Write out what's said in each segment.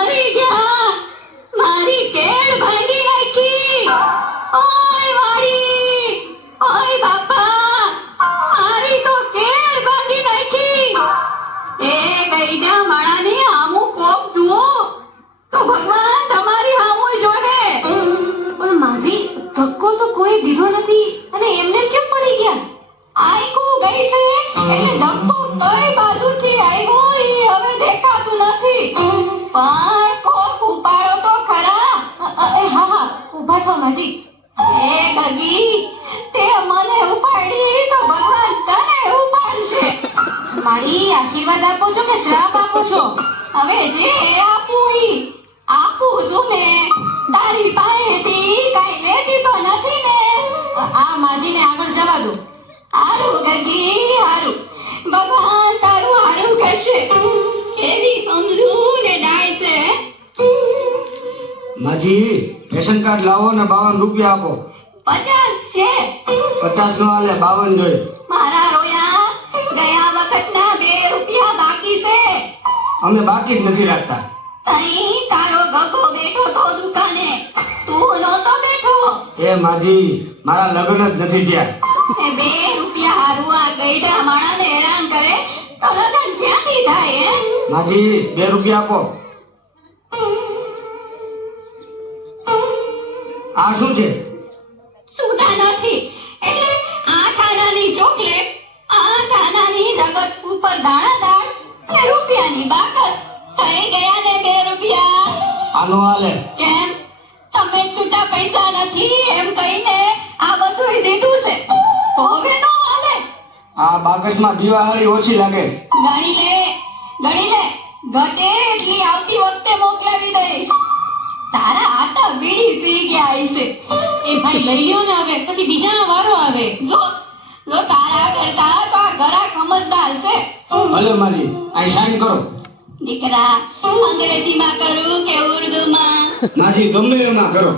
મરી ગયા, મારી કેળ ભાંગી નાખી. ઓય વાડી, ઓય બાપા, મારી તો કેળ ભાંગી નાખી. એ ગઈડા માણાની આમું કોક જુઓ તો ભગવાન તમારી આમું જોવે. પણ માજી ધક્કો તો કોઈ દીધો નથી અને એમને કેમ પડી ગયા? આઈકુ ગઈ છે એટલે ધક્કો કઈ બાજુથી આવ્યો ઈ હવે દેખાતું નથી. પણ કોક ઉપાડો તો ખરા. હા હા, ઊભા થો માજી. એ ડગી, તે મને ઉપાડી તો ભગવાન તને ઉપાડશે. મારી આશીર્વાદ આપો છો કે શ્રાપ આપો છો? હવે જે આપું ઈ આપું છું ને. તારી પાસેથી કાંઈ લેતી તો નથી ને? આ માજીને આગળ જવા દો. હારું ગગી હારું, ભગવાન તારું હારું કરશે. કેવી સમજુ ને ડાય છે. માજી રેશન કાર્ડ લાવો ને 52 રૂપિયા આપો. 50 છે. 50 નો હાલે, 52 જોઈએ. મારા રોયા, ગયા વખતના 2 રૂપિયા બાકી છે. અમે બાકી જ નથી રાખતા. તઈ તારો ગગો બેઠો તો દુકાને, તું નહોતો બેઠો. એ માજી મારા લગ્ન જ નથી થયા. એ 2 રૂપિયા હારું આ ગઈડા માણાને હેરાન કરે તો લગન ક્યાંથી થાય હે? માજી 2 રૂપિયા આપો. આ શું છે? છૂટા નથી એટલે 8 આનાની ચોકલેટ, 8 આનાની જગત ઉપર દાણાદાર, 2 રૂપિયાની બાકસ. થઈ ગયા ને 2 રૂપિયા. આનો હાલે. કેમ તમે છૂટા પૈસા નથી એમ કહીને આ બધું દીધું છે તો હવે નો હાલે. આ બાકસમાં દિવાળી ઓછી લાગે. ગણી લે, ગણી લે, ઘટે એટલી આવતી વખતે મોકલાવી દઈશ. તારા આટા બીડી પી ગયા હશે. એ ભાઈ લઈ લ્યો ને હવે, પછી બીજાનો વારો આવે. જો જો તારા કરતા તો આ ઘરા સમજદાર છે. ભલે માજી, અહીં સાઈન કરો. દીકરા, અંગ્રેજીમાં કરું કે ઉર્દુમાં? માજી ગમે એમાં કરો.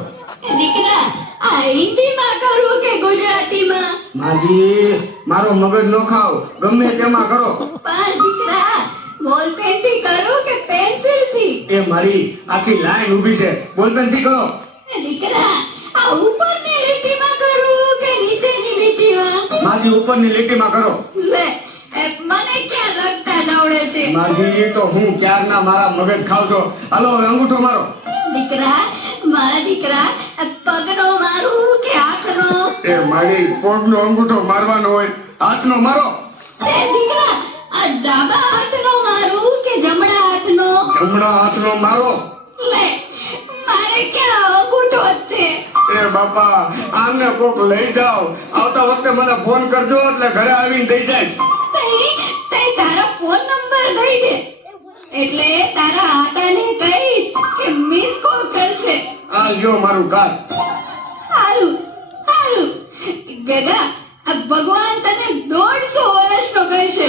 દીકરા, આ હિન્દીમાં કરું કે ગુજરાતીમાં? માજી મારો મગજ નો ખાવ, ગમે તેમાં કરો. પણ દીકરા, બોલપેનથી કરું કે પેન્સિલથી? એ મારી આખી લાઈન ઊભી છે, બોલપેન થી કરો. દીકરા, આ ઉપરની લીટીમાં કરું કે નીચેની લીટીમાં? માજી ઉપરની લીટીમાં કરો. લે, મને ક્યાં લગતા આવડે છે? માજી તો હું ક્યારના મારા મગજ ખાવ છો. હાલો હવે અંગૂઠો મારો. દીકરા, મારા દીકરા, પગનો મારું કે હાથનો? એ મારી પગનો અંગૂઠો મારવાનો હોય, હાથનો મારો. એ દીકરા, આ ડાબા હાથનો મારું કે જમણા હાથનો? જમણા હાથનો મારો. લે, મારે ક્યાં અંગૂઠો જ છે? એ બાપા, આમને કોક લઈ જાઓ. આવતા વખતે મને ફોન કરજો એટલે ઘરે આવીને દઈ જાય. તઈ તારો ફોન નંબર દઈ દે એટલે તારા આતાને કહીશ કે મિસ કોલ કરશે. આ લ્યો મારું કાર્ડ. હારું હારું ગગા, આ ભગવાન તને 150 વર્ષનો કરશે.